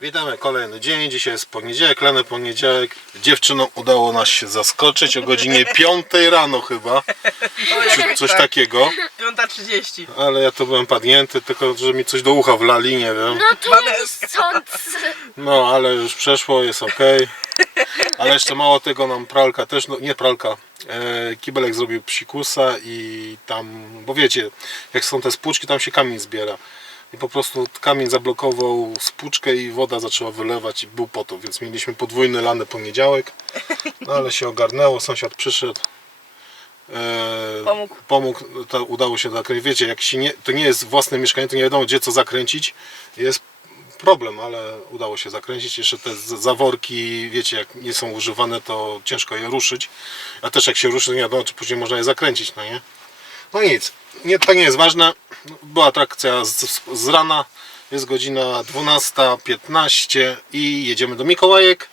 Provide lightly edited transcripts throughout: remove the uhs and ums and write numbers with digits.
Witamy, kolejny dzień. Dzisiaj jest poniedziałek, lany poniedziałek. Dziewczynom udało nas się zaskoczyć o godzinie 5 rano chyba. Czy coś takiego. 5:30. Ale ja to byłem padnięty, tylko że mi coś do ucha wlali, nie wiem. No to nie sądzę. No ale już przeszło, jest ok. Ale jeszcze mało tego, nam pralka też, no nie pralka, kibelek zrobił psikusa i tam, bo wiecie, jak są te spłuczki, tam się kamień zbiera. I po prostu kamień zablokował spłuczkę i woda zaczęła wylewać i był potop, więc mieliśmy podwójny lany poniedziałek. No ale się ogarnęło, sąsiad przyszedł. Pomógł, to udało się zakręcić. Wiecie, jak się nie, to nie jest własne mieszkanie, to nie wiadomo gdzie co zakręcić. Jest problem, ale udało się zakręcić. Jeszcze te zaworki, wiecie, jak nie są używane, to ciężko je ruszyć. A też jak się ruszy, to nie wiadomo, czy później można je zakręcić, no nie? No nic, to nie jest ważne. Była atrakcja z rana. Jest godzina 12:15 i jedziemy do Mikołajek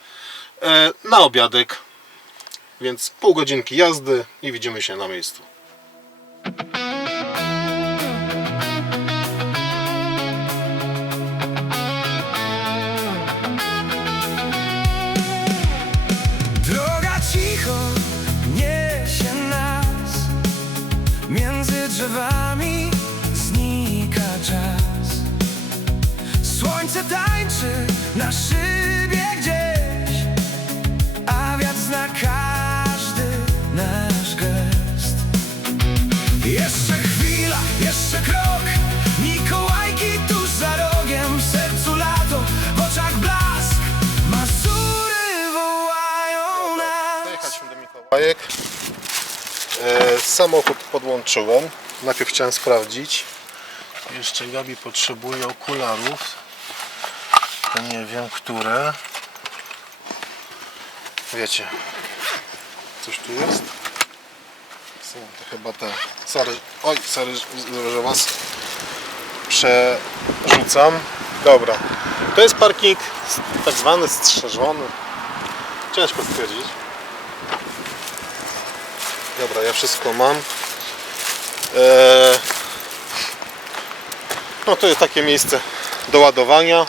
na obiadek. Więc pół godzinki jazdy i widzimy się na miejscu. Droga cicho niesie nas, między drzewami znika czas. Słońce tańczy na szybie gdzieś, a wiatr zna każdy nasz gest. Jeszcze chwila, jeszcze krok, Mikołajki tuż za rogiem. W sercu lato, w oczach blask, Mazury wołają nas. Dojechaliśmy do Mikołajek. Samochód podłączyłem. Najpierw chciałem sprawdzić. Jeszcze Gabi potrzebuje okularów. To nie wiem, które. Wiecie, coś tu jest? Są to chyba te. Sorry, że was przerzucam. Dobra, to jest parking tak zwany strzeżony. Ciężko stwierdzić. Dobra, ja wszystko mam. No to jest takie miejsce do ładowania.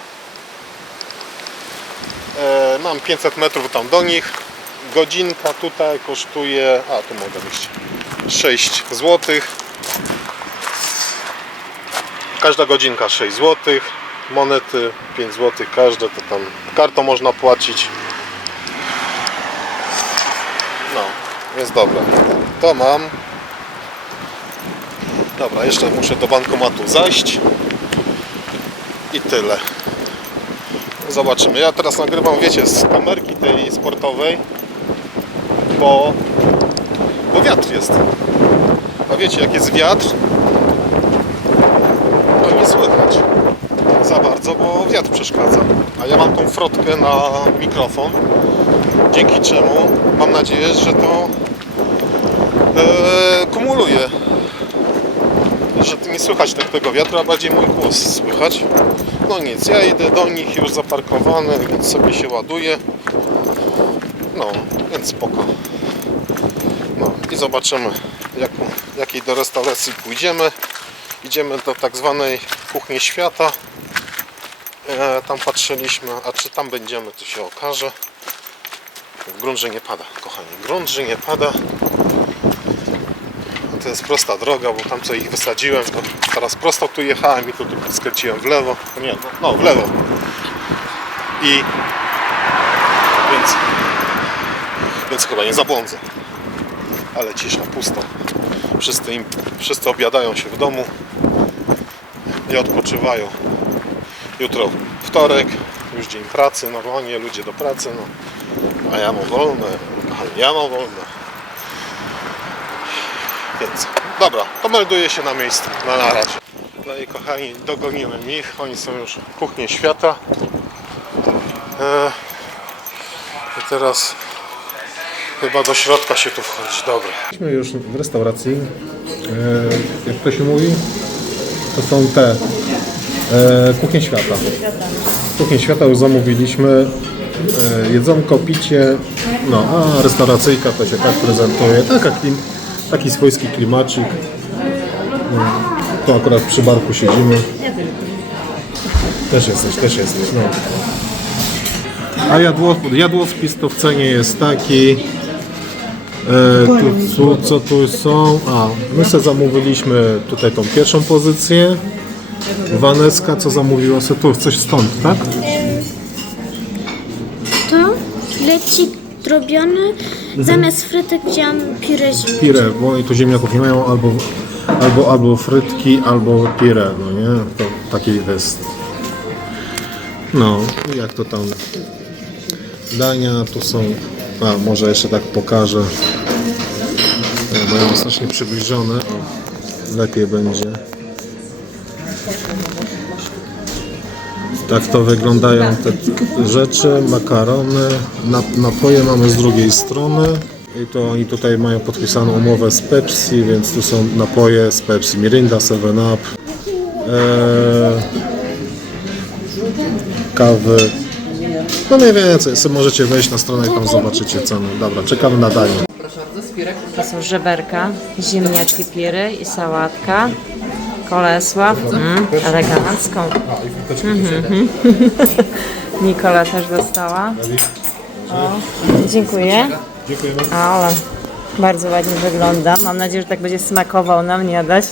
Mam 500 metrów tam do nich. Godzinka tutaj kosztuje, a tu mogę wyjść, 6 zł. Każda godzinka 6 zł. Monety 5 zł każde, to tam kartą można płacić. No, jest dobra. To mam. Dobra, jeszcze muszę do bankomatu zajść. I tyle. Zobaczymy. Ja teraz nagrywam, wiecie, z kamerki tej sportowej, bo wiatr jest. A wiecie, jak jest wiatr, to nie słychać za bardzo, bo wiatr przeszkadza. A ja mam tą frotkę na mikrofon, dzięki czemu mam nadzieję, że to kumuluje, że nie słychać tego wiatru, a bardziej mój głos słychać. No nic, ja idę do nich już zaparkowany, więc sobie się ładuje. No, więc spoko. No i zobaczymy, jakiej do restauracji pójdziemy. Idziemy do tak zwanej kuchni świata. Tam patrzyliśmy, a czy tam będziemy, to się okaże. Grunt, że nie pada, kochani. Grunt, że nie pada. To jest prosta droga, bo tam co ich wysadziłem, to teraz prosto tu jechałem i tu tylko skręciłem w lewo. Nie, no w lewo. I więc chyba nie zabłądzę. Ale cisza, pusto. Wszyscy obiadają się w domu i odpoczywają. Jutro wtorek, już dzień pracy, normalnie ludzie do pracy, no. A ja mam wolne, ja mam wolne. Więc dobra, to melduję się na miejscu, na razie. No i kochani, dogoniłem ich, oni są już w kuchni świata. I teraz chyba do środka się tu wchodzi, dobra. Jesteśmy już w restauracji, jak to się mówi, to są te kuchnie świata. Kuchnię świata już zamówiliśmy, jedzonko, picie, no a restauracyjka to się tak prezentuje, taki swojski klimacik. Tu akurat przy barku siedzimy. Też jesteś, no. A jadłospis to w cenie jest taki. Co tu są? A, my sobie zamówiliśmy tutaj tą pierwszą pozycję. Waneska, co zamówiła sobie tu? Coś stąd, tak? To lecik drobiony, zamiast frytek wziąłam pire ziemniaczane. Pire, bo oni tu ziemniaków nie mają, albo frytki, albo pire, no nie? To taki jest. No, jak to tam? Dania tu są. A, może jeszcze tak pokażę. Mają strasznie przybliżone. O, lepiej będzie. Tak to wyglądają te rzeczy, makarony, napoje mamy z drugiej strony i to oni tutaj mają podpisaną umowę z Pepsi, więc tu są napoje z Pepsi, Mirinda, 7up, kawy, no mniej więcej, sobie możecie wejść na stronę i tam zobaczycie ceny. Dobra, czekamy na danie. To są żeberka, ziemniaczki piry i sałatka. Kolesław, elegancką. Nikola też dostała. O, dziękuję. Dziękujemy. Ale bardzo ładnie wygląda. Mam nadzieję, że tak będzie smakował nam, nie dać.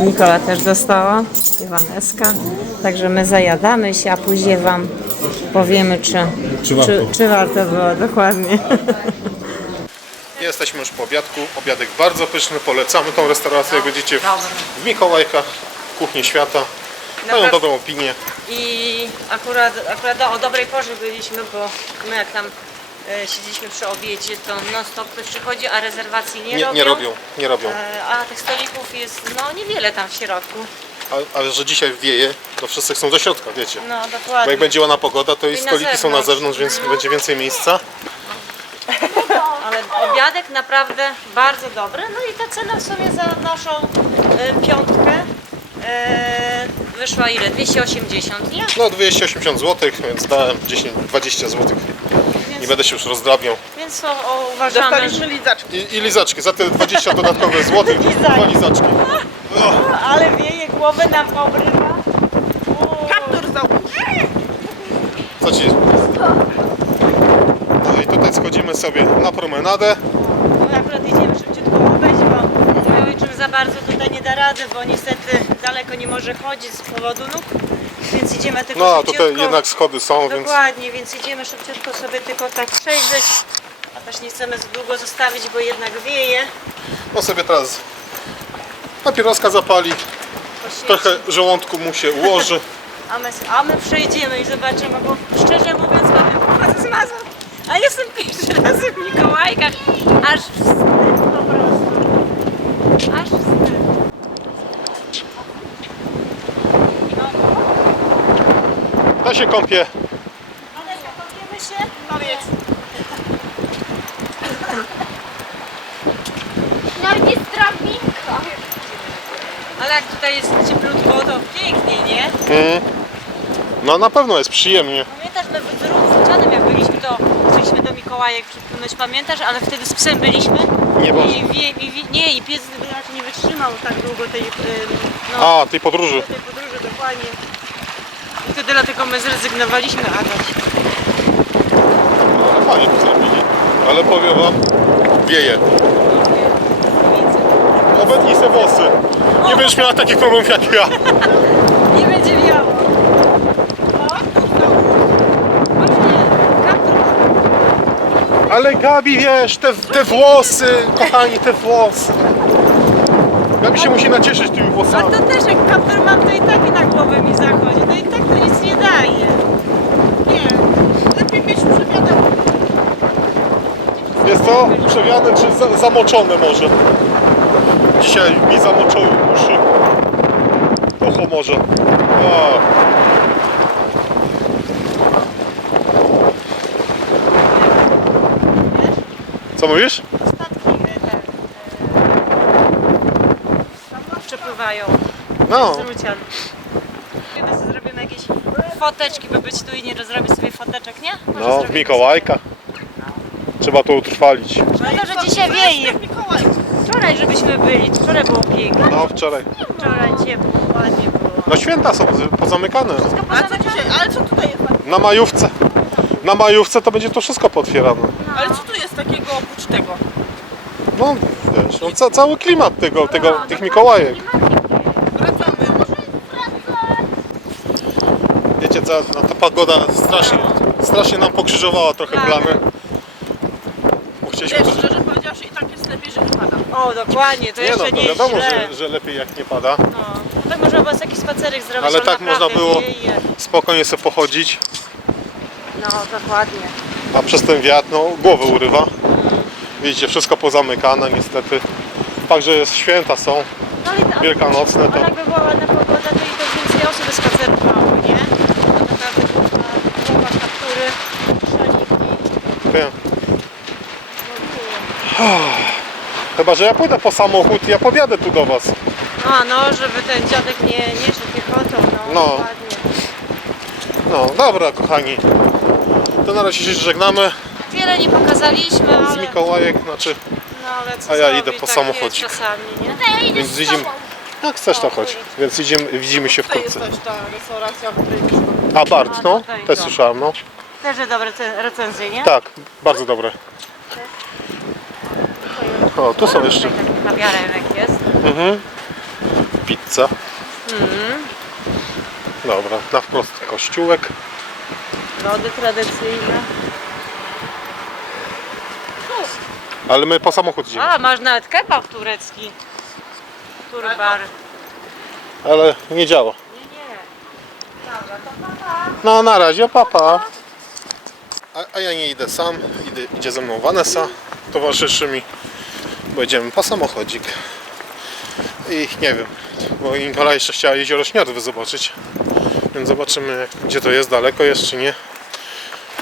Nikola też dostała. I Waneska. Także my zajadamy się, a później Wam powiemy, czy warto było. Dokładnie. Jesteśmy już po obiadku. Obiadek bardzo pyszny. Polecamy tą restaurację, jak będziecie w Mikołajkach, Kuchni Świata. Mają dobrą opinię. I akurat o dobrej porze byliśmy, bo my jak tam siedzieliśmy przy obiedzie, to non stop ktoś przychodzi, a rezerwacji Nie robią. A tych stolików jest niewiele tam w środku. Ale że dzisiaj wieje, to wszyscy chcą do środka, wiecie. No Bo dokładnie. jak będzie ładna pogoda, to i I na stoliki są na zewnątrz. zewnątrz, więc będzie więcej miejsca. Ale obiadek naprawdę bardzo dobry. No i ta cena w sumie za naszą piątkę wyszła ile? 280, nie? No 280 zł, więc dałem 10-20 zł. Nie będę się już rozdrabniał. Więc uważamy, że... I lizaczki, za te 20 dodatkowe złotych, dwa lizaczki. Ale wieje, głowę nam obrywa. Kaptur załóż. Co ci? No i tutaj schodzimy sobie na promenadę. My akurat idziemy szybciutko obejść, bo mój ojczym za bardzo tutaj nie da rady, bo niestety daleko nie może chodzić z powodu nóg. Więc idziemy tylko No a szybciutko. tutaj jednak schody są, więc Dokładnie, więc idziemy szybciutko sobie tylko tak przejrzeć. A też nie chcemy za długo zostawić, bo jednak wieje. no sobie teraz papieroska zapali, Poświeci. trochę żołądku mu się ułoży. A my przejdziemy i zobaczymy, bo szczerze mówiąc mamy pochodzę z Mazur. A jestem pierwszy raz w Mikołajkach. Aż wstyd po prostu. Aż wstyd. Ja się kąpię. Aneska, kąpiemy się? Powiedz. No jest drabinka. Ale jak tutaj jest cieplutko, to pięknie, nie? No na pewno jest przyjemnie. Pamiętasz, my z Ruczanem jak byliśmy, to chcieliśmy do Mikołajek przypłynąć, pamiętasz? Ale wtedy z psem byliśmy. Nie można. I pies raczej nie wytrzymał tak długo tej, Tej podróży. tej podróży, dokładnie. I wtedy dlatego my zrezygnowaliśmy, Adaś. Ale fajnie to zrobili. Ale powiem wam, wieje. Obetnij se włosy. Nie będziesz miała takich problemów jak ja. Nie będzie wiało. Właśnie, kaptur. Ale Gabi, wiesz, te włosy, kochani, te włosy. Gabi się musi nacieszyć tymi A włosami. to też jak kaptur mam, to i tak na głowę mi zachodzi. To i tak to nic nie daje. Nie, lepiej mieć przewiadomo. Jest to przewiane czy zamoczone może? Dzisiaj mi zamoczyły uszy. Ucho może. O. Co mówisz? Przepływają. No. Z Rucian. Kiedy sobie zrobimy jakieś foteczki, by być tu i nie zrobić sobie foteczek, nie? Może No, w zrobimy Mikołajkach. Trzeba to utrwalić. sobie. No to, że dzisiaj wieje. Mikołaj. Wczoraj żebyśmy byli. Wczoraj było pięknie. No, wczoraj. Wczoraj ciepło, ładnie było. No święta są pozamykane. Ale co dzisiaj? Ale co tutaj jest? Na majówce. Na majówce to będzie to wszystko pootwierane. Ale co tu jest takiego oprócz tego? No wiesz, no, cały klimat tych Mikołajek. Wracamy. Wiecie co, no, ta pogoda strasznie nam pokrzyżowała trochę Tak. plany. Bo chcieliśmy Wiesz, to, szczerze powiedziawszy, i tak jest lepiej, że nie pada. O, dokładnie, to nie no, jeszcze to nie jest wiadomo, źle. że lepiej jak nie pada. No, tak można było jakiś spacerek zrobić. Ale on tak naprawdę można było wieje. spokojnie sobie pochodzić, No, dokładnie. a przez ten wiatr no, głowę urywa. Widzicie, wszystko pozamykane niestety. Także jest święta są, No i to, wielkanocne to... ale jakby była ładna pogoda, to i też więcej osób by spacerowało, nie? To naprawdę głowa, kaptury, szaliki. Wiem. Chyba, że ja pójdę po samochód i ja podjadę tu do was. A no, żeby ten dziadek nie szedł piechotą, no, No. dokładnie. No dobra kochani, to na razie się żegnamy Wiele nie pokazaliśmy, z ale, Mikołajek, znaczy no, ale co a ja zrobić, idę po tak samochodzik. jest czasami, nie? więc widzimy, jak chcesz to chodź, więc widzimy się Tutaj jest wkrótce. też ta restauracja, w której mieszkam. A Bart, no, tutaj, też to. słyszałem, no. Też dobre recenzje, nie? Tak, bardzo dobre. O, tu są jeszcze Tutaj taki kawiarenek jest. pizza. Dobra, na wprost kościółek. Lody tradycyjne. Ale my po samochód idziemy. A, masz nawet kebab turecki. Turbar. Ale nie działa. Nie. Dobra, to papa. No na razie, papa. A ja nie idę sam, idzie ze mną Vanessa, towarzyszy mi. Bo idziemy po samochodzik. I nie wiem, bo Nikola jeszcze chciała jezioro Śniadwy zobaczyć. Więc zobaczymy gdzie to jest, daleko jest czy nie.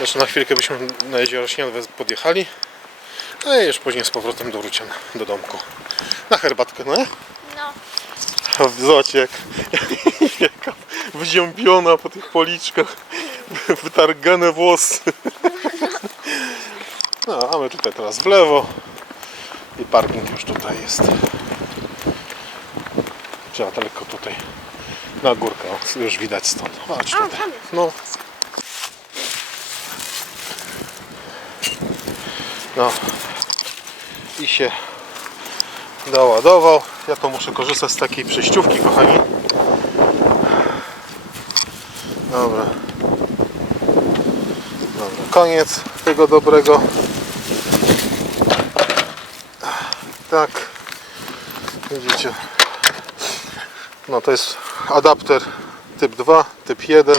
Jeszcze na chwilkę byśmy na jezioro Śniadwy podjechali. A już później z powrotem do Rucian, do domku. Na herbatkę, no nie? No. Zobaczcie jaka wziębiona po tych policzkach, wytargane włosy. No, a my tutaj teraz w lewo i parking już tutaj jest. Trzeba tylko tutaj na górkę, o, już widać stąd. Chodź tutaj. No. No i się doładował. Ja to muszę korzystać z takiej przejściówki, kochani. Dobra. Dobra, koniec tego dobrego. Tak. Widzicie. No to jest adapter typ 2, typ 1.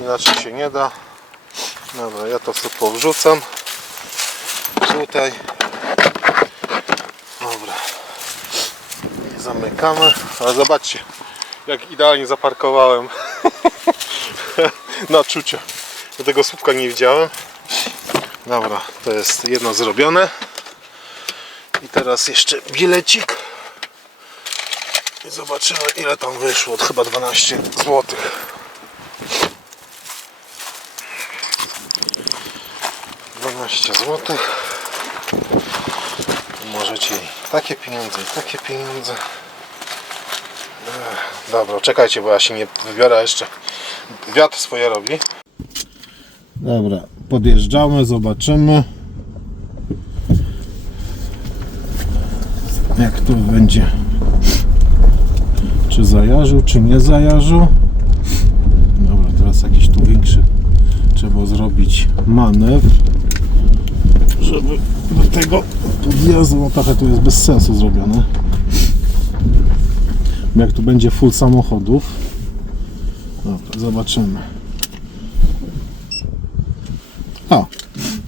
Inaczej się nie da. Dobra, ja to sobie powrzucam. Tutaj. Dobra. I zamykamy. Ale zobaczcie, jak idealnie zaparkowałem. Na czucie. Do tego słupka nie widziałem. Dobra, to jest jedno zrobione. I teraz jeszcze bilecik. I zobaczymy ile tam wyszło. Chyba 12 zł. $12. Możecie takie pieniądze i takie pieniądze. Dobra, czekajcie, bo ja się nie wybiorę jeszcze. Wiatr swoje robi. Dobra, podjeżdżamy, zobaczymy jak to będzie. Czy zajarzył, czy nie zajarzył. Dobra, teraz jakiś tu większy trzeba zrobić manewr, żeby do tego podjazdu, no trochę tu jest bez sensu zrobione. Jak tu będzie full samochodów. Dobra, zobaczymy. O,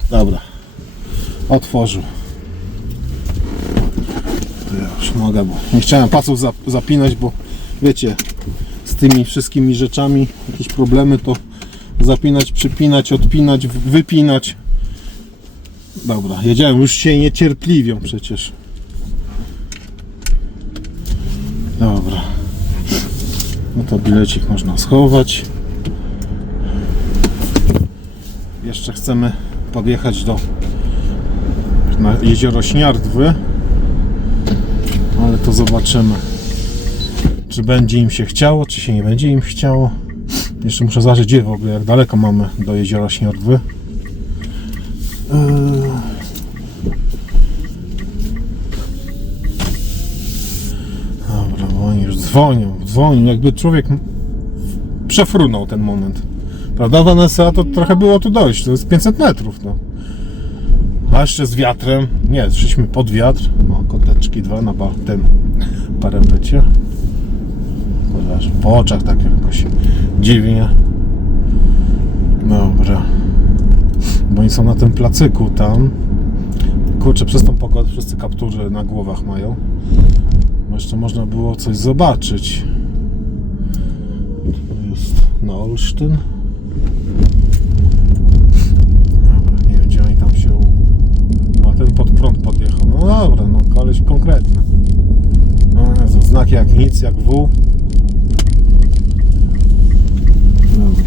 dobra. Otworzył. To ja już mogę, bo nie chciałem pasów zapinać, bo wiecie, z tymi wszystkimi rzeczami jakieś problemy to zapinać, przypinać, odpinać, wypinać. Dobra, jedziemy, już się niecierpliwią przecież. Dobra. No to bilecik można schować. Jeszcze chcemy podjechać na jezioro Śniardwy. Ale to zobaczymy, czy będzie im się chciało, czy się nie będzie im chciało. Jeszcze muszę zobaczyć, gdzie w ogóle, jak daleko mamy do jeziora Śniorwy. Dobra, bo oni już dzwonią, jakby człowiek przefrunął ten moment. Prawda, Vanessa? To trochę było tu dojść, to jest 500 metrów, no. A jeszcze z wiatrem, nie, szliśmy pod wiatr, no, koteczki dwa na tym parapecie. Aż po oczach tak jakoś dziwnie. Dobra. Bo oni są na tym placyku tam. Kurczę, przez tą pogodę wszyscy kaptury na głowach mają. Bo jeszcze można było coś zobaczyć. Tu jest na Olsztyn. Dobra, nie wiem, gdzie oni tam się... A ten pod prąd podjechał. No dobra, no koleś konkretny. O Jezu, znaki jak nic, jak W. Dobra.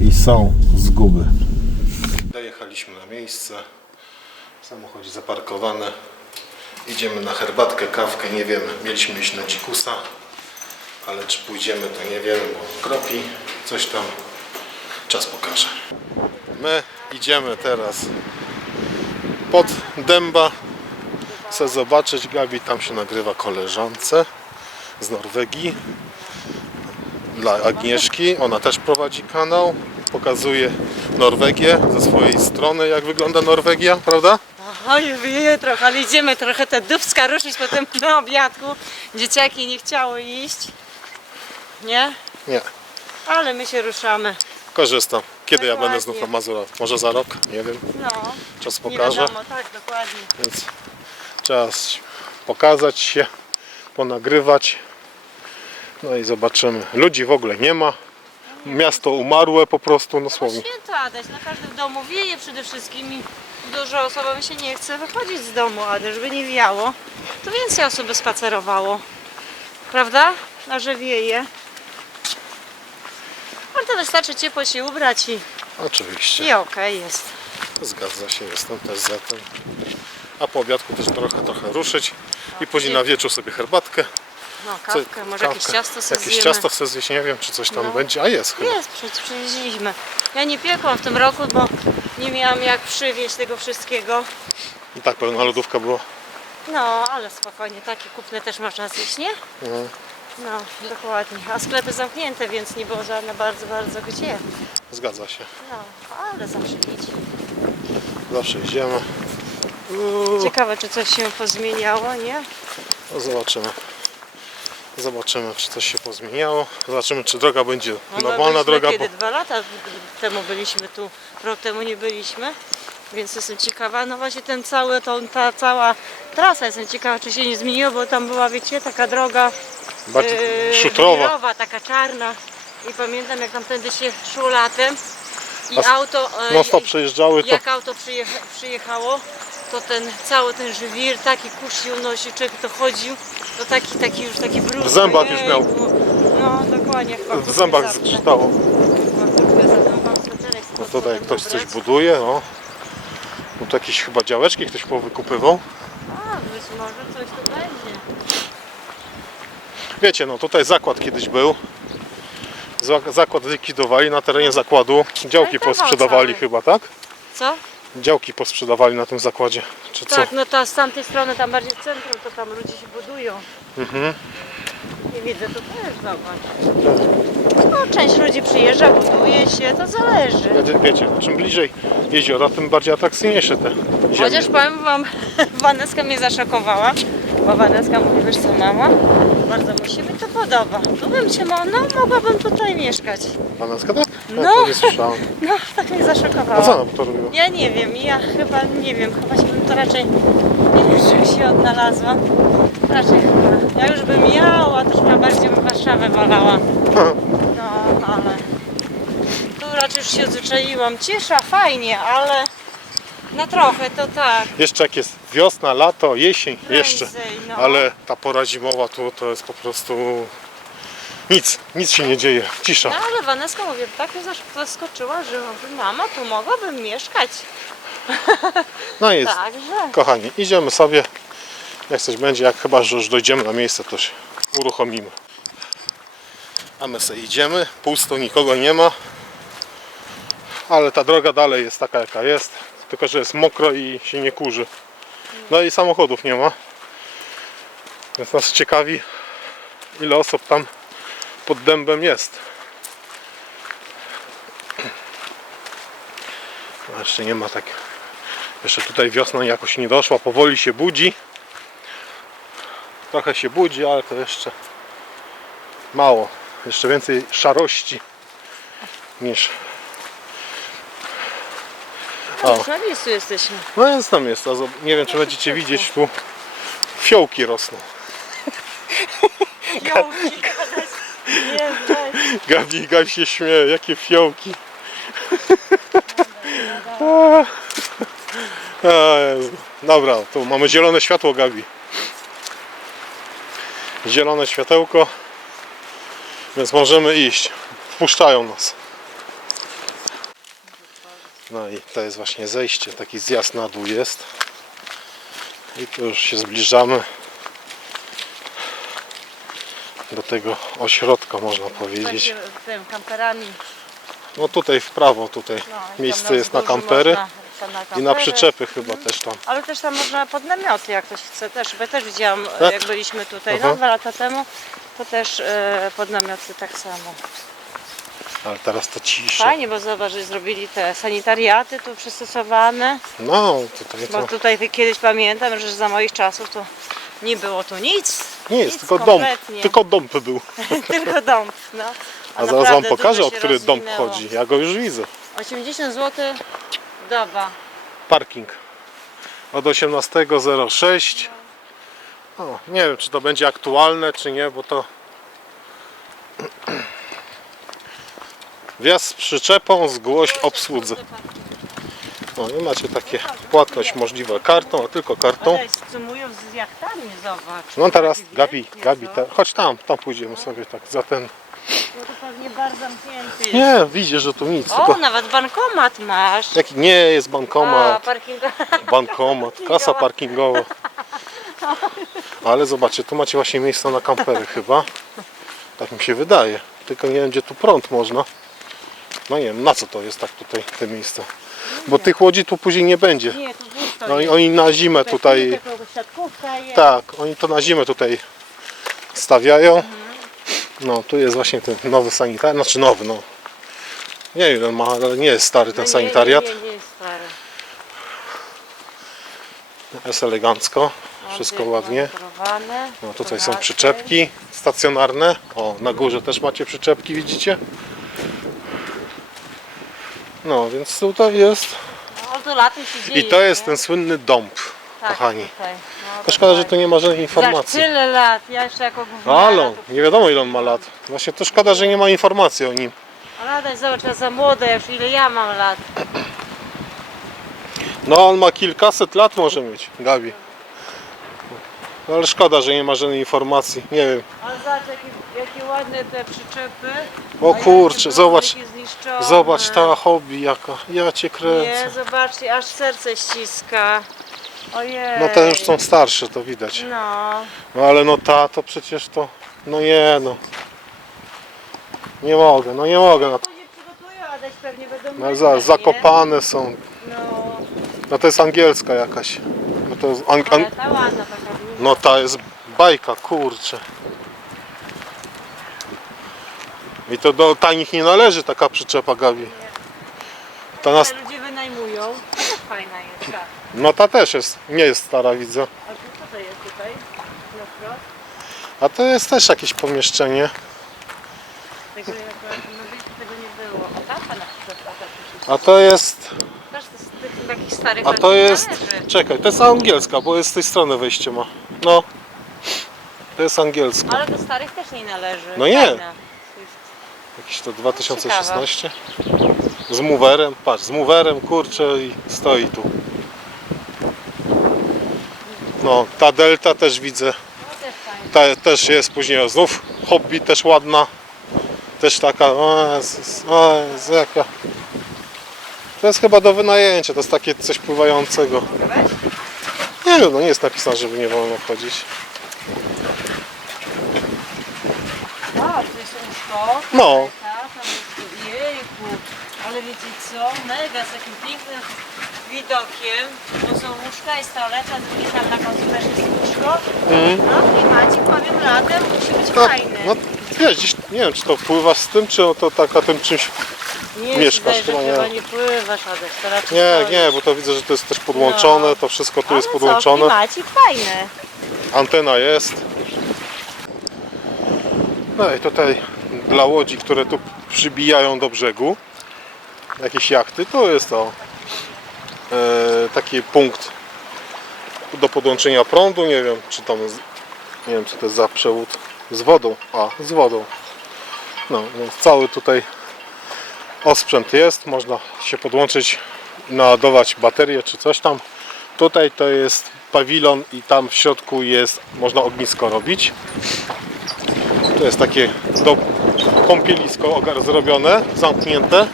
I są zguby. Dojechaliśmy na miejsce. Samochód zaparkowany. Idziemy na herbatkę, kawkę, nie wiemy. Mieliśmy iść na dzikusa, ale czy pójdziemy, to nie wiemy, bo kropi coś tam. Czas pokaże. My idziemy teraz pod dęba. Chcę zobaczyć, Gabi tam się nagrywa koleżance z Norwegii. Dla Agnieszki, ona też prowadzi kanał, pokazuje Norwegię ze swojej strony, jak wygląda Norwegia, prawda? Oj, wieje trochę, ale idziemy trochę te dubska ruszyć potem na obiadku. Dzieciaki nie chciały iść. Nie? Nie, Ale my się ruszamy. korzystam. Kiedy ja Dokładnie. będę znów na Mazurach? Może za rok? Nie wiem, No, czas nie pokaże. wiadomo, tak, dokładnie. Więc czas pokazać się, ponagrywać. No i zobaczymy. Ludzi w ogóle nie ma. Miasto umarłe po prostu, no No słownie. święto, Adaś, na każdym domu wieje przede wszystkim i dużo osobom się nie chce wychodzić z domu, Adaś, żeby nie wiało. To więcej osób by spacerowało. Prawda? A że wieje. Ale to wystarczy ciepło się ubrać Oczywiście. i okej jest. Zgadza się, jestem też za tym. A po obiadku też trochę ruszyć i później na wieczór sobie herbatkę. No, kawkę, może jakieś ciasto sobie Jakieś zjemy. ciasto chcę zjeść, nie wiem czy coś tam No. będzie, a jest chyba. Jest, przywieźliśmy. Ja nie piekłam w tym roku, bo nie miałam jak przywieźć tego wszystkiego. I tak pełna lodówka była. No, ale spokojnie, takie kupne też można zjeść, nie? Mhm. No, dokładnie. A sklepy zamknięte, więc nie było żadne bardzo gdzie. Zgadza się. No, ale zawsze idź. Zawsze idziemy. Ciekawe, czy coś się pozmieniało, nie? No, zobaczymy. Zobaczymy, czy coś się pozmieniało. Zobaczymy, czy droga będzie normalna byliśmy droga. Kiedy 2 lata temu byliśmy tu, rok temu nie byliśmy. Więc jestem ciekawa, no właśnie ta cała trasa, jestem ciekawa, czy się nie zmieniło, bo tam była, wiecie, taka droga Bardziej szutrowa. wirowa, taka czarna. I pamiętam, jak tamtędy się szło latem i A auto, No stop przejeżdżały, to jak auto przyjechało, to cały ten żwir, taki kurz się unosił, człowiek to chodził, to taki brudny. W zębach już miał. No dokładnie. w zębach zgrzytało. No tutaj ktoś coś buduje, no. No to jakieś chyba działeczki ktoś powykupywał. A, być może coś tu będzie. Wiecie, no tutaj zakład kiedyś był. Zakład likwidowali, na terenie zakładu działki Pamiętam posprzedawali cały. chyba, tak? Co? Działki posprzedawali na tym zakładzie, czy co? Tak, no to z tamtej strony, tam bardziej w centrum, to tam ludzie się budują. Mhm. Nie widzę, to też zobacz. No, część ludzi przyjeżdża, buduje się, to zależy. Wiecie, czym bliżej jeziora, tym bardziej atrakcyjniejsze te ziemie. Chociaż powiem wam, Waneska mnie zaszokowała, bo Waneska mówi, wiesz co mama, bardzo mi się to podoba. Tu bym cię, mogłabym tutaj mieszkać. Paneska, tak? No. Ja to nie słyszałem. No, tak mnie zaszokowała. A co ona to robiła? Ja nie wiem, chyba się bym to raczej, nie wiem, czy się odnalazła. Raczej chyba. Ja już bym miała, też chyba bardziej bym Warszawę wolała. No, ale tu raczej już się odzwyczaiłam. Cisza, fajnie, ale na trochę to tak. Jeszcze jak jest wiosna, lato, jesień, jeszcze. Prędzej, no. Ale ta pora zimowa tu to jest po prostu nic się nie dzieje, cisza. No ale Waneska mówię, tak mnie zaskoczyła, że mówi, mama, tu mogłabym mieszkać. No i jest, Także. kochani, idziemy sobie. Jak coś będzie, jak chyba, że już dojdziemy na miejsce, to się uruchomimy. A my sobie idziemy, pusto, nikogo nie ma. Ale ta droga dalej jest taka jaka jest. Tylko, że jest mokro i się nie kurzy. No i samochodów nie ma. Więc nas ciekawi, ile osób tam pod dębem jest. No jeszcze nie ma tak. Jeszcze tutaj wiosna jakoś nie doszła. Powoli się budzi. Trochę się budzi, ale to jeszcze mało. Jeszcze więcej szarości niż... O. Już na miejscu jesteśmy. No więc tam jest. Nie wiem, czy będziecie widzieć, tu fiołki rosną. Fiołki. Nie, Gabi się śmieje, jakie fiołki. O Jezu. Dobra, tu mamy zielone światło, Gabi. Zielone światełko, więc możemy iść. Wpuszczają nas. No i to jest właśnie zejście, taki zjazd na dół jest. I tu już się zbliżamy do tego ośrodka, można powiedzieć. Tym kamperami. No tutaj w prawo, tutaj No, i miejsce tam jest na wzdłuż kampery można, tam na i na kampery. przyczepy chyba też tam. Ale też tam można pod namioty, jak ktoś chce też, bo ja też widziałam, Tak? jak byliśmy tutaj, Aha. no 2 lata temu, to też pod namioty tak samo. Ale teraz to cisza. Fajnie, bo zobacz, że zrobili te sanitariaty tu przystosowane, No tutaj bo to tutaj kiedyś pamiętam, że za moich czasów to nie było tu nic. nie jest, nic tylko dom. kompletnie. Tylko dąb był. Tylko dom, no. A zaraz wam naprawdę pokażę, dużo o się który dąb rozwinęło. chodzi. Ja go już widzę. 80 zł doba. Parking. Od 18.06. O, nie wiem, czy to będzie aktualne, czy nie, bo to wjazd z przyczepą, zgłoś obsłudze. No i macie takie płatność możliwa kartą, a tylko kartą. Ale sumują z jachtami, zobacz. No teraz Taki Gabi, wielki, co? chodź tam pójdziemy sobie tak za ten. No to pewnie bar zamknięty jest. Nie, widzisz, że tu nic, O, tylko nawet bankomat masz. jaki nie jest A, bankomat, parkingowa. kasa parkingowa. Ale zobaczcie, tu macie właśnie miejsce na kampery chyba. Tak mi się wydaje. Tylko nie wiem, gdzie tu prąd można. No nie wiem, na co to jest tak tutaj te miejsce. Bo tych łodzi tu później nie będzie. Nie, tu pusto No i jest. oni na zimę tutaj, Taka siatkówka jest. tak, oni to na zimę tutaj stawiają. No tu jest właśnie ten nowy sanitariat, znaczy nowy, no. Nie wiem ile on ma, ale nie jest stary ten No sanitariat. Nie jest stary. Jest elegancko, No, wszystko jest ładnie. monturowane, No tutaj są tomaty. przyczepki stacjonarne. O, na górze też macie przyczepki, widzicie? No, więc tutaj jest. No, to latem się dzieje. I to jest nie? ten słynny dąb, Tak, kochani. Tutaj. No, To szkoda, że tu dokładnie. nie ma żadnej Za informacji. tyle lat, ja jeszcze jako gówniara. No ale to- nie wiadomo ile on ma lat. Właśnie to szkoda, że nie ma informacji o nim. Ale daj, zobacz, ja za młoda już, ile ja mam lat. No on ma kilkaset lat może mieć, Gabi. No, ale szkoda, że nie ma żadnej informacji. Nie wiem. Ale zobacz, jakie ładne te przyczepy. O A jakie kurczę, były, zobacz. jakie zniszczone. Zobacz ta hobby jaka. Ja cię kręcę. Nie, zobaczcie, aż serce ściska. Ojej. No te już są starsze, to widać. No. No ale no ta to przecież to. No nie no. Nie mogę, no nie mogę. Ludzie przygotują, a dać pewnie będą No, myte, nie? zakopane są. No, No to jest angielska jakaś. No, to jest ale ta ładna taka duża. no ta jest bajka, kurczę. I to do tanich nie należy taka przyczepa, Gabi. Ta nas, Te ludzie wynajmują. To też fajna jest, tak. no ta też jest, nie jest stara, widzę. A tu co to jest tutaj? Na wprost? A to jest też jakieś pomieszczenie. Tego akurat na wyjściu tego nie było. A tamta na przykład, a ta przecież. A to jest, Też z tych takich starych a lat to nie jest, należy. czekaj, to jest angielska, bo jest z tej strony wejście ma. No, to jest angielska. Ale do starych też nie należy. No nie. Fajna. To jest- Jakieś to 2016. Z moverem, patrz, z moverem, kurczę i stoi tu. No, ta delta też widzę. No też fajna. Też jest później znów hobby też ładna. Też taka, o Jezus, jaka. To jest chyba do wynajęcia, to jest takie coś pływającego. Mogę weź? Nie wiem, no nie jest napisane, żeby nie wolno wchodzić. A, to jest łóżko. No. Tam jest, jejku, ale wiecie co? Mega, z takim pięknym widokiem. To są łóżka, jest toaleta, z drugiej strony na końcu też jest łóżko. No i macie, powiem, latem musi być Tak, fajny. no wiesz, gdzieś, nie wiem, czy to wpływa z tym, czy to tak na tym czymś. Nie, mieszkasz, że chyba nie. chyba nie pływasz, Adaś, to raczej Nie, stoi. nie, bo to widzę, że to jest też podłączone, No. to wszystko tu Ale jest co, podłączone. klimacik fajny. Antena jest. No i tutaj dla łodzi, które tu przybijają do brzegu, jakieś jachty, to jest to taki punkt do podłączenia prądu. Nie wiem, czy tam, nie wiem, co to jest za przewód z wodą. A, z wodą. No, więc cały tutaj osprzęt jest, można się podłączyć, naładować baterię czy coś tam. Tutaj to jest pawilon i tam w środku jest, można ognisko robić. To jest takie kąpielisko zrobione, zamknięte. No,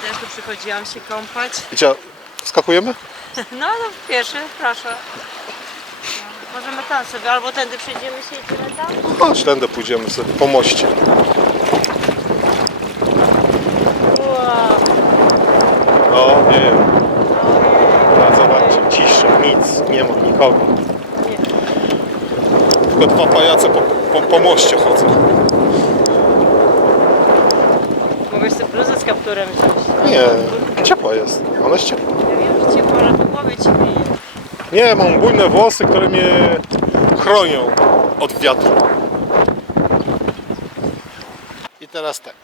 to ja tu przychodziłam się kąpać. Gdzie wskakujemy? No, pierwszy, proszę. No, możemy tam sobie, albo tędy przejdziemy się i tyle tam. Chodź, tędy pójdziemy sobie po moście. Wow. No, nie wiem. No, zobaczcie, cisza, nic, nie ma nikogo. Tylko dwa pajace po moście chodzą. Mogę sobie bluzę z kapturem wziąć. Nie, ciepła jest, ona jest ciepła. Ja wiem, że ciepło, ale po głowie ci bije. Nie, mam bujne włosy, które mnie chronią od wiatru. I teraz tak.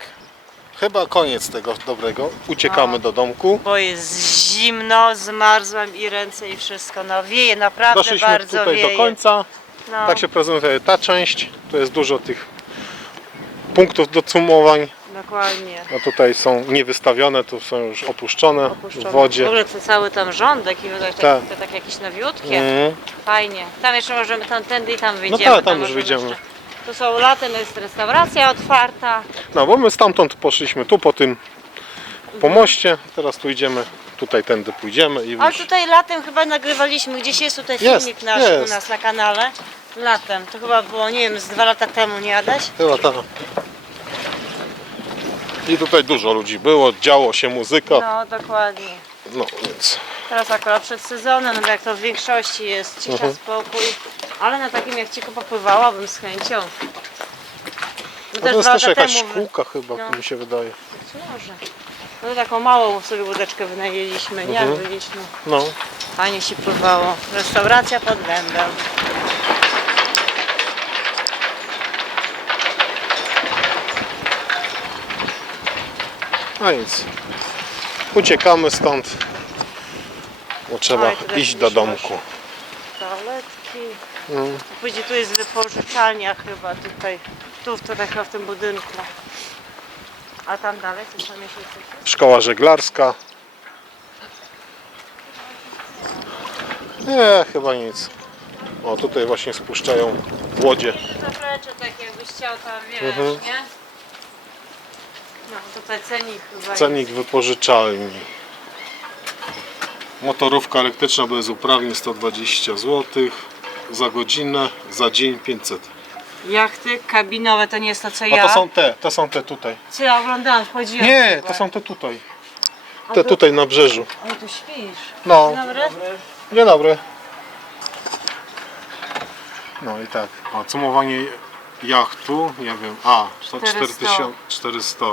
Chyba koniec tego dobrego. Uciekamy do domku. Bo jest zimno, zmarzłam i ręce i wszystko. No wieje, naprawdę Doszliśmy bardzo tutaj wieje. do końca. No, Tak się prezentuje ta część. Tu jest dużo tych punktów documowań. dokładnie. A tutaj są niewystawione, tu są już opuszczone Opuszczone. w wodzie. W ogóle ten cały tam rządek i tak, Tak. tak jakieś nowiutkie. Mhm. Fajnie. Tam jeszcze możemy tędy i tam No wyjdziemy. tak, tam już możemy wyjdziemy. jeszcze- Tu są latem, jest restauracja otwarta. No bo my stamtąd poszliśmy tu po tym po moście. Teraz tu idziemy, tutaj tędy pójdziemy i Ale już. tutaj latem chyba nagrywaliśmy, gdzieś jest tutaj Jest, filmik nasz jest. u nas na kanale. Latem, to chyba było, nie wiem, z 2 lata temu, nie Adaś? Chyba tam. I tutaj dużo ludzi było, działo się muzyka. No, dokładnie. No więc. Teraz akurat przed sezonem, no jak to w większości jest, cisza, spokój. Ale na takim jak Cicho popływałabym z chęcią. My No to jest 2 też lata jakaś temu szkółka chyba, no. mi się wydaje. Może. No to taką małą sobie łódeczkę wynajęliśmy, nie? Jak byliśmy. No. Fajnie się pływało. Restauracja pod dębem. No nic. Uciekamy stąd. Bo trzeba Oj, tutaj iść do musimy domku. Toaletki. Mm. Później tu jest wypożyczalnia chyba tutaj. Tu chyba w tym budynku. A tam dalej coś tam jeszcze jest? Szkoła żeglarska. Nie, chyba nic. O, tutaj właśnie spuszczają łodzie. Troszeczkę tak jakbyś chciał tam, wiesz, nie? No tutaj cenik chyba Cenik wypożyczalni. Motorówka elektryczna bez uprawnień 120 zł. Za godzinę, za dzień 500. jest. Jachty kabinowe to nie jest to co A ja. to są te tutaj. Co ja oglądałam, wchodziłam. Nie, chyba. to są te tutaj. Te tutaj na brzeżu. Ale tu śpisz. No, Dzień dobry. dzień dobry. No i tak, podsumowanie jachtu, nie wiem, to 4400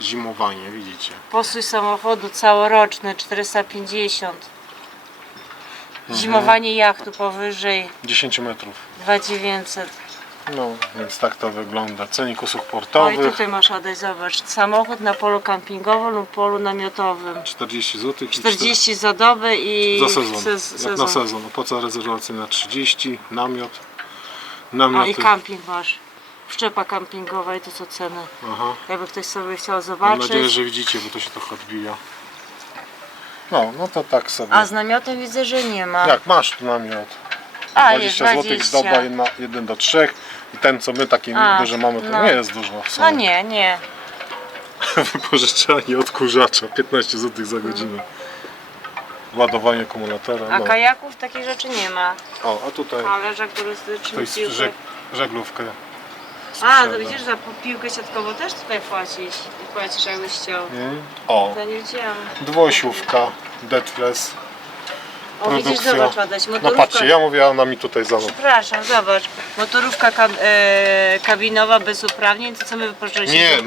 zimowanie, widzicie. Postój samochodu całoroczny 450. Zimowanie jachtu powyżej 10 metrów. 2900. No, więc tak to wygląda. Cenik usług O i portowych tutaj masz, Adaś, zobacz. Samochód na polu kampingowym lub polu namiotowym. 40 zł. 40 za dobę i za sezon. sezon. Jak na sezon. Opłata rezerwacyjna 30, namiot. O Namioty. i kamping masz. Wszczepa kampingowa i to co ceny. Aha. Jakby ktoś sobie chciał Mam zobaczyć. nadzieję, że widzicie, bo to się trochę odbija. No to tak sobie. A z namiotem widzę, że nie ma. Jak masz tu namiot? A, 20 jest zł 20. doba 1 do 3 i ten co my taki A, duży mamy to no. nie jest dużo w No sumie. nie. Wypożyczalnie odkurzacza 15 zł za godzinę. ładowanie akumulatora. A No. kajaków takich rzeczy nie ma. O, a tutaj A leżak to turystyczny, jest piłkę. żeglówkę. A, to widzisz, za piłkę siatkową też tutaj płacisz. I płacisz jakbyś chciał. O, To nie wiedziałam. dwosiówka, deadless. O, widzisz, Produkcja. zobacz Adaś, No motorówka. patrzcie, ja mówię, a ona mi tutaj za mną. Przepraszam, zobacz. Motorówka kabinowa bez uprawnień, to co my wypożyczyliśmy? Nie,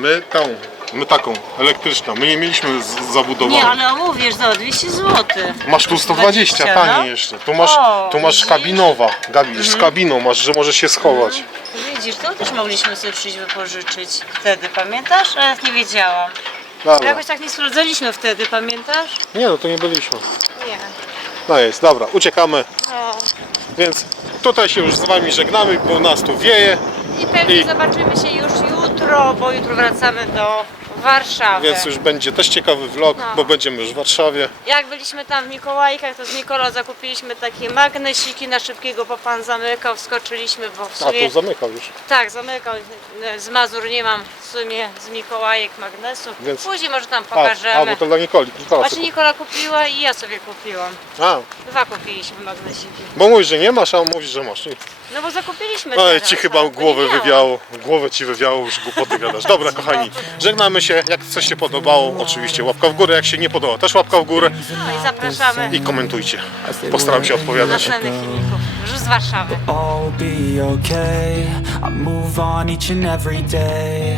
my taką, elektryczną. My nie mieliśmy zabudowaną. Nie, ale mówisz, za 200 zł. Masz tu 120, 20, taniej no. jeszcze. Tu O, masz widzisz? kabinowa, Gabi, z kabiną masz, że możesz się schować. Widzisz, to też mogliśmy sobie przyjść wypożyczyć wtedy, pamiętasz? A ja nie wiedziałam. Dobra. Jakoś tak nie sprawdzaliśmy wtedy, pamiętasz? Nie no, to nie byliśmy. Nie. No jest, dobra, uciekamy. No. Więc tutaj się już z wami żegnamy, bo nas tu wieje. I pewnie I- zobaczymy się już jutro, bo jutro wracamy do Warszawy. Więc już będzie też ciekawy vlog, No. bo będziemy już w Warszawie. Jak byliśmy tam w Mikołajkach, to z Nikolą zakupiliśmy takie magnesiki na szybkiego, bo pan zamykał, wskoczyliśmy, bo w A sumie... tu zamykał już. Tak, zamykał. Z Mazur nie mam w sumie z Mikołajek magnesów. Więc- Później może tam A, pokażemy. bo to dla Nikola Właśnie sobie Nikola kupiła i ja sobie kupiłam. A, 2 kupiliśmy magnesiki. bo mówisz, że nie masz, a on mówi, że masz. No bo zakupiliśmy No teraz, ci chyba a to głowę nie miałam. wywiało, głowę ci wywiało, już głupoty gadasz. Dobra kochani, żegnamy się, jak coś się podobało, oczywiście łapka w górę, jak się nie podoba, też łapka w górę No i zapraszamy i komentujcie. Postaram się do odpowiadać. następnych filmików. Już z Warszawy. all be okay. I move on each and every day.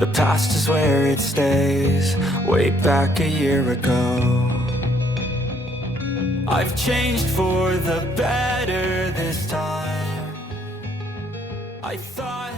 The past is where it stays. Way back a year ago, I've changed for the better this time. I thought